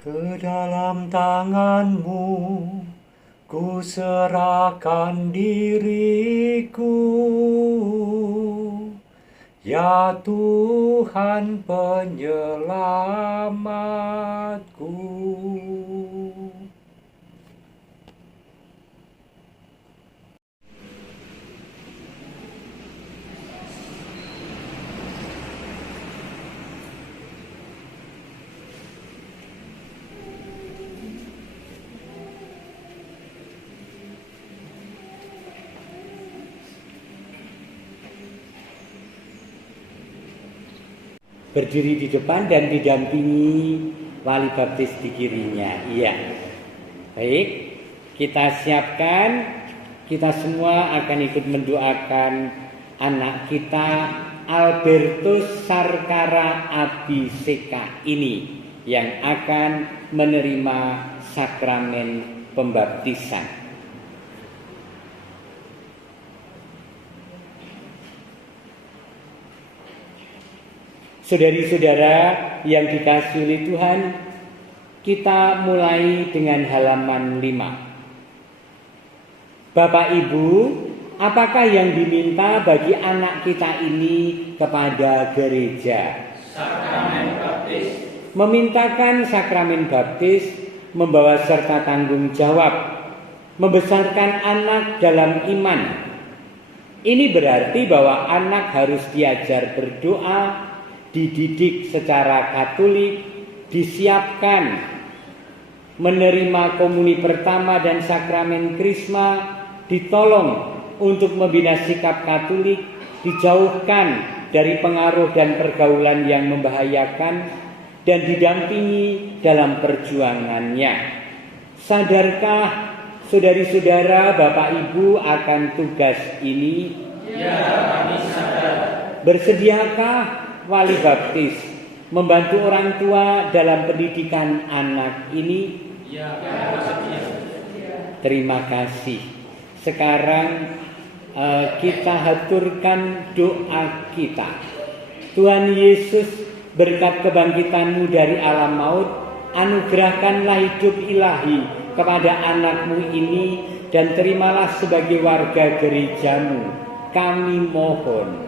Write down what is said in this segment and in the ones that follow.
Ke dalam tangan-Mu ku serahkan diriku, ya Tuhan penyelamatku. Berdiri di depan dan didampingi wali baptis di kirinya. Iya. Baik, kita siapkan. Kita semua akan ikut mendoakan anak kita Albertus Sarkara Abiseka ini yang akan menerima sakramen pembaptisan. Saudari-saudara yang dikasihi oleh Tuhan, kita mulai dengan halaman 5. Bapak Ibu, apakah yang diminta bagi anak kita ini kepada gereja? Sakramen baptis. Memintakan sakramen baptis membawa serta tanggung jawab, membesarkan anak dalam iman. Ini berarti bahwa anak harus diajar berdoa, dididik secara Katolik, disiapkan menerima komuni pertama dan sakramen krisma, ditolong untuk membina sikap Katolik, dijauhkan dari pengaruh dan pergaulan yang membahayakan, dan didampingi dalam perjuangannya. Sadarkah saudari-saudara, Bapak Ibu akan tugas ini? Ya, kami sadar. Bersediakah wali baptis membantu orang tua dalam pendidikan anak ini? Ya, bersedia. Terima kasih. Sekarang kita haturkan doa kita. Tuhan Yesus, berkat kebangkitan-Mu dari alam maut, anugerahkanlah hidup ilahi kepada anak-Mu ini dan terimalah sebagai warga gereja-Mu. Kami mohon.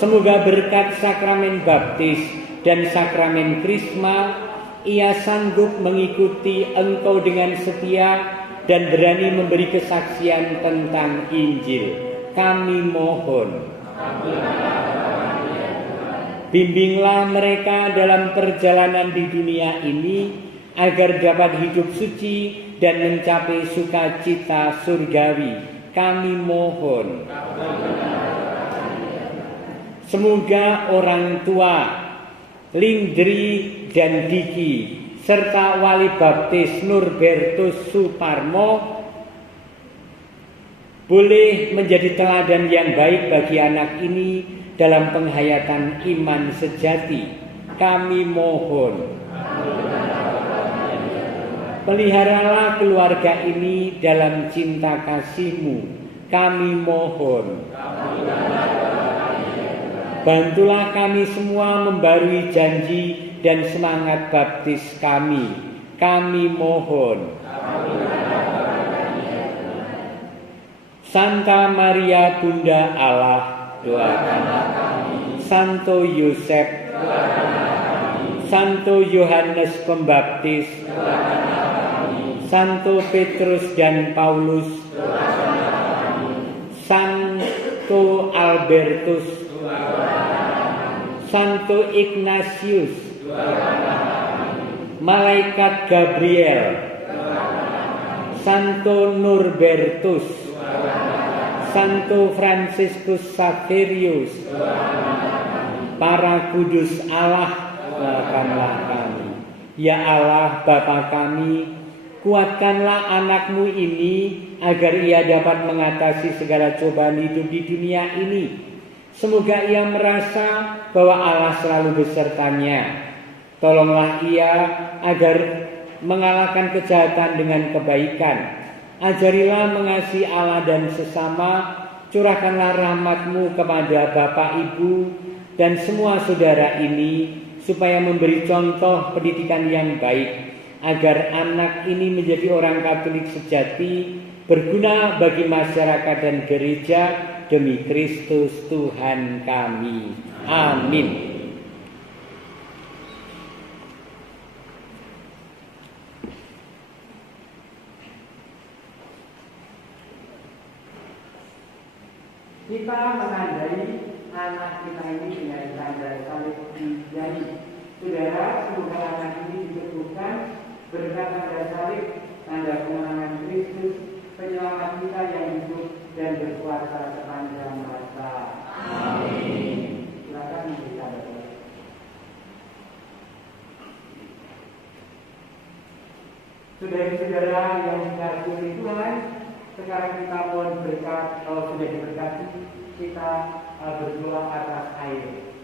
Semoga berkat sakramen baptis dan sakramen krisma, ia sanggup mengikuti Engkau dengan setia dan berani memberi kesaksian tentang Injil. Kami mohon. Bimbinglah mereka dalam perjalanan di dunia ini agar dapat hidup suci dan mencapai sukacita surgawi. Kami mohon. Semoga orang tua Lindri dan Diki serta wali baptis Norbertus Suparmo boleh menjadi teladan yang baik bagi anak ini dalam penghayatan iman sejati. Kami mohon. Peliharalah keluarga ini dalam cinta kasih-Mu. Kami mohon. Bantulah kami semua membarui janji dan semangat baptis kami. Kami mohon. Santa Maria Bunda Allah, doakanlah kami. Santo Yosef, doakanlah kami. Santo Yohanes Pembaptis, doakanlah kami. Santo Petrus dan Paulus, doakanlah kami. Santo Albertus, Santo Ignatius, Malaikat Gabriel, Santo Norbertus, Santo Franciscus Xaverius, para kudus Allah, doakanlah kami. Ya Allah, Bapa kami, kuatkanlah anak-Mu ini agar ia dapat mengatasi segala cobaan hidup di dunia ini. Semoga ia merasa bahwa Allah selalu besertanya. Tolonglah ia agar mengalahkan kejahatan dengan kebaikan. Ajarilah mengasihi Allah dan sesama. Curahkanlah rahmat-Mu kepada Bapak, Ibu, dan semua saudara ini, supaya memberi contoh pendidikan yang baik, agar anak ini menjadi orang Katolik sejati, berguna bagi masyarakat dan gereja, demi Kristus Tuhan kami. Amin. Kita menandai anak kita ini dengan tanda salib di jari. Saudara, semoga anak ini diteguhkan berkat tanda salib, tanda kemenangan Kristus, penyelamat kita yang hidup dan berkuasa sepanjang masa. Amin. Silakan memberikan doa. Saudara-saudara yang dikasihi oleh Tuhan, sekarang kita mohon berkat, kalau sudah diberkati, kita berdoa atas air.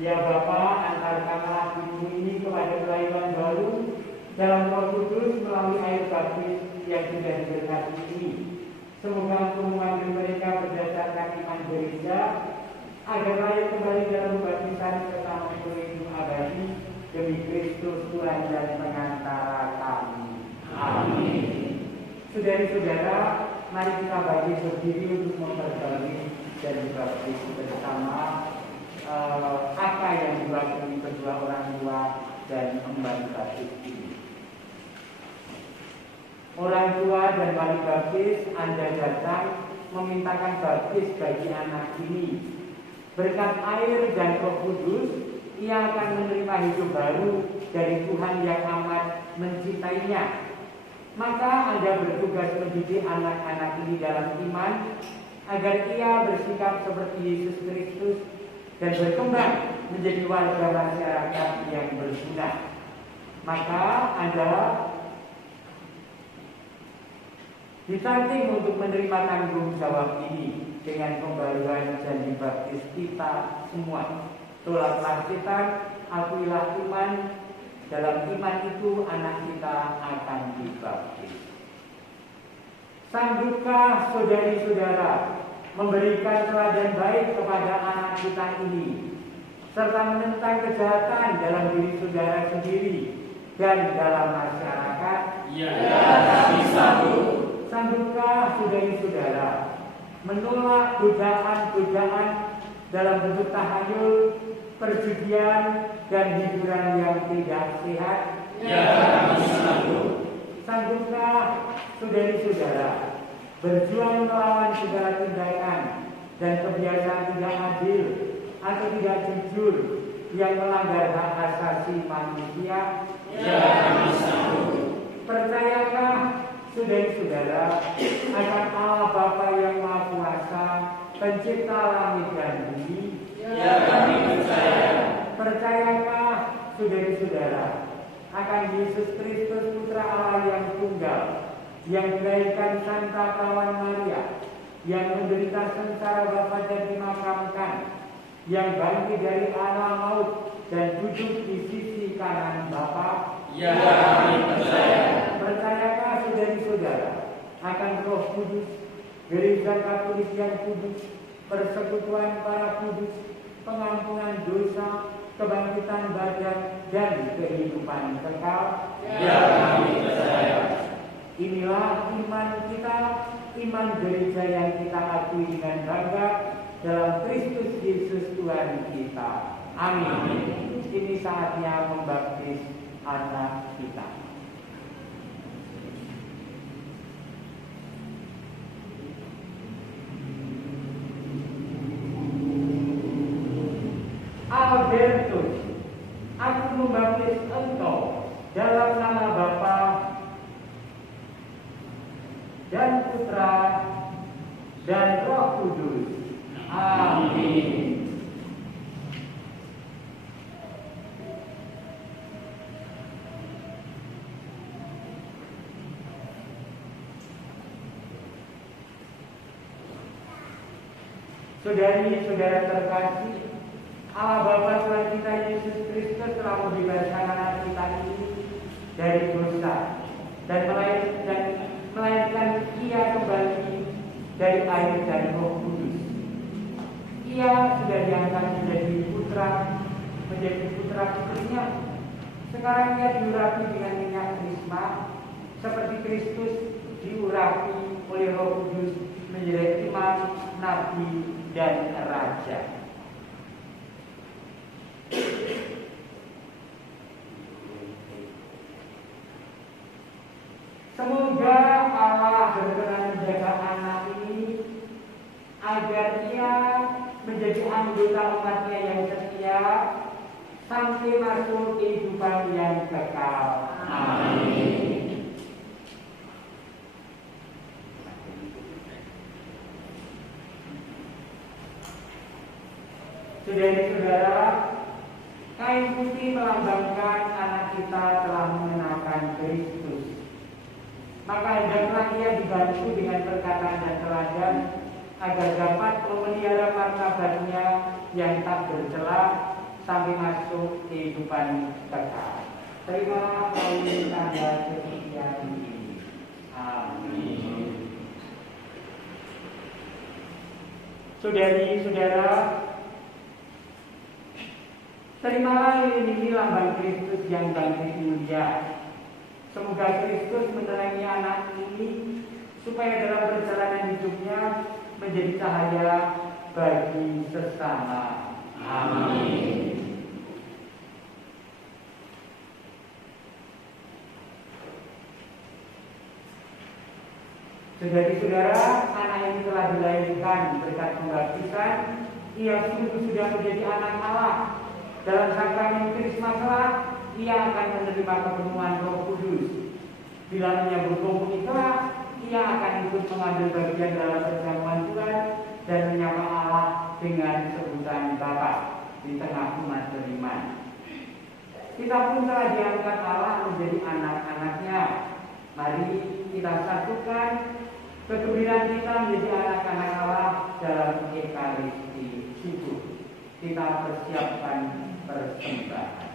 Ya Bapa, antarkanlah hidupmu ini kepada kelahiran baru dalam Roh Kudus melalui air baptis yang sudah diberkati ini. Semoga Engkau mengambil mereka berdasarkan iman gereja, agar layak kembali dalam baptisan serta memperoleh hidup abadi demi Kristus Tuhan dan pengantara kami. Amin. Saudara-saudara, mari kita bagi berdiri untuk memperbarui dan dibaptis bersama apa yang diwakili kedua orang tua dan emban baptis ini. Orang tua dan wali baptis, Anda datang memintakan baptis bagi anak ini. Berkat air dan Roh Kudus, ia akan menerima hidup baru dari Tuhan yang amat mencintainya. Maka Anda bertugas mendidik anak-anak ini dalam iman, agar ia bersikap seperti Yesus Kristus dan berkembang menjadi warga masyarakat yang berguna. Maka Anda disanting untuk menerima tanggung jawab ini dengan pembaruan janji baptis kita semua. Tolaklah setan, akuilah iman. Dalam iman itu anak kita akan dibaptis. Sanggupkah saudari-saudara memberikan teladan baik kepada anak kita ini, serta menentang kejahatan dalam diri saudara sendiri dan dalam masyarakat? Ya, kami sanggup. Sanggupkah saudari-saudara menolak godaan-godaan dalam bentuk tahayul, perjudian, dan hiburan yang tidak sehat? Ya, kami sanggup. Sanggupkah saudari-saudara berjuang melawan segala tindakan dan kebiasaan tidak adil atau tidak jujur yang melanggar hak asasi manusia? Ya, kami sanggup. Percayakah saudari-saudara akan Allah Bapa yang Maha Kuasa, Pencipta langit dan bumi? Ya, kami percaya. Percayakah saudari-saudara akan Yesus Kristus Putra Allah yang tunggal, yang dilahirkan Santa Perawan Maria, yang menderita sengsara bapa dan dimakamkan, yang bangkit dari alam maut dan duduk di sisi kanan Bapa? Ya, kami percaya. Percayakah saudari-saudara akan Roh Kudus, Gereja Katolik yang kudus, persekutuan para kudus, pengampunan dosa, kebangkitan badan, dan kehidupan kekal? Ya, kami percaya. Inilah iman kita, iman gereja yang kita akui dengan bangga dalam Kristus Yesus Tuhan kita. Amin. Ini saatnya membaptis anak kita. Albertus, aku membaptis engkau dalam nama Bapa dan Putra dan Roh Kudus. Amin. Saudari-saudara terkasih, Allah Bapa Tuhan kita Yesus Kristus telah membebaskan anak kita ini dari dosa dan melahirkan ia kembali dari air dan Roh Kudus. Ia sudah diangkat menjadi putra menjadi putra-putrinya. Sekarang ia diurapi dengan minyak krisma, seperti Kristus diurapi oleh Roh Kudus menjadi imam, nabi, dan raja. Semoga Allah benar-benar menjaga anak ini agar ia menjadi anggota umatnya yang setia sampai masuk kehidupan yang kekal. Amin. Saudara-saudara, kain putih melambangkan anak kita telah mengenakan Kristus. Maka hendaklah ia dibantu dengan perkataan dan teladan agar dapat memelihara martabatnya yang tak bercela sampai masuk kehidupan kekal. Terimalah melalui tanda kesucian ini. Amin. Saudari-saudara, terimalah lilin ini lambang Kristus yang bangkit mulia. Semoga Kristus menerangi anak ini supaya dalam perjalanan hidupnya menjadi cahaya bagi sesama. Amin. Saudari-saudara, anak ini telah dilahirkan berkat pembaptisan. Ia sungguh sudah menjadi anak Allah. Dalam sakramen Krisma kelak, ia akan menerima kepenuhan Roh Kudus. Bila menyambut komunitas kelak, ia akan ikut mengambil bagian dalam perjamuan Tuhan dan menyapa Allah dengan sebutan Bapa di tengah umat beriman. Kita pun telah diangkat Allah menjadi anak-anaknya. Mari kita satukan kegembiraan kita menjadi anak-anak Allah dalam Ekaristi subuh. Kita persiapkan persembahan.